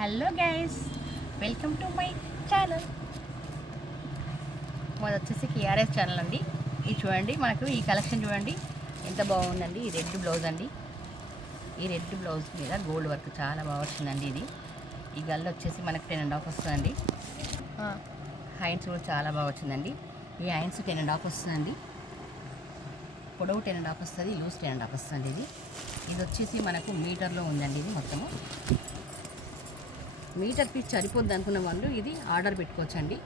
Hello guys, welcome to my channel. మాది వచ్చేసి KRs channel అండి. ఇది చూడండి, మనకు ఈ కలెక్షన్ చూడండి ఎంత బాగుందండి. ఈ రెడ్ బ్లౌజ్ అండి. ఈ రెడ్ బ్లౌజ్ మీద గోల్డ్ వర్క్ చాలా బాగా వచ్చిందండి. ఇది ఈ గల్ల వచ్చేసి మనకు 10.5 వస్తుందండి. హ్యాండ్స్ కూడా చాలా బాగా వచ్చిందండి. ఈ హ్యాండ్స్ 10.5 వస్తుందండి. పొడవు 10.5 వస్తుంది, లూజ్ 10.5 వస్తుంది. ఇది వచ్చేసి మనకు మీటర్లో ఉందండి. ఇది మొత్తము మీటర్ పీస్ సరిపోద్ది అనుకున్న వాళ్ళు ఇది ఆర్డర్ పెట్టుకోవచ్చండి.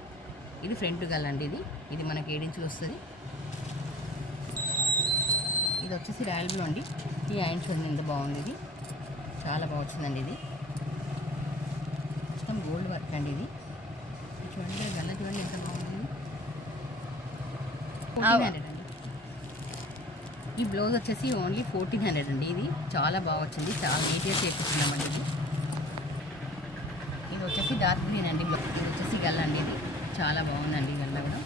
ఇది ఫ్రంట్ గల్ అండి. ఇది మనకి 7 ఇంచులు వస్తుంది. ఇది వచ్చేసి రాయల్ బ్లూ అండి. ఈ హ్యాండ్స్ ఉంది, ఎంత బాగుంది. ఇది చాలా బాగా వచ్చిందండి. ఇది మొత్తం గోల్డ్ వర్క్ అండి. ఇది చూడండి, గల్ల చూడండి ఎంత బాగుంది. 1400 అండి. ఈ బ్లౌజ్ వచ్చేసి ఓన్లీ 1400 అండి. ఇది చాలా బాగా వచ్చింది, చాలా నీట్గా చేపించుకున్నామండి. ఇది వచ్చేసి డార్క్ గ్రీన్ అండి. ఇది వచ్చేసి గల్ల అండి. ఇది చాలా బాగుందండి. గల్ల కూడా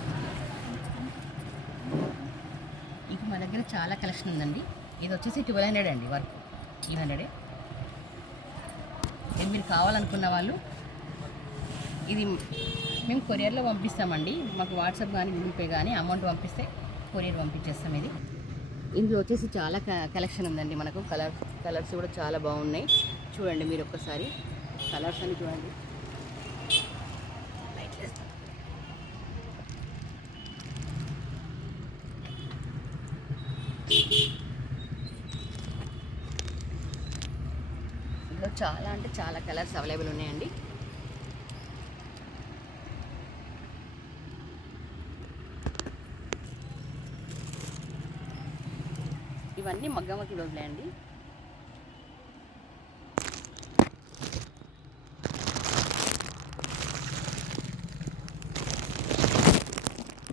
ఇక మా దగ్గర చాలా కలెక్షన్ ఉందండి. ఇది వచ్చేసి 1200 అండి. వర్క్ 1200. ఇది మీరు కావాలనుకున్న వాళ్ళు ఇది మేము కొరియర్లో పంపిస్తామండి. మాకు వాట్సాప్ కానీ గూగుల్ పే కానీ అమౌంట్ పంపిస్తే కొరియర్ పంపించేస్తాం. ఇందులో వచ్చేసి చాలా కలెక్షన్ ఉందండి. మనకు కలర్స్ కూడా చాలా బాగున్నాయి. చూడండి మీరు ఒక్కసారి కలర్స్ అని చూడండి. ఇందులో చాలా అంటే చాలా కలర్స్ అవైలబుల్ ఉన్నాయండి. ఇవన్నీ మగ్గమకి బ్లౌజ్లే అండి.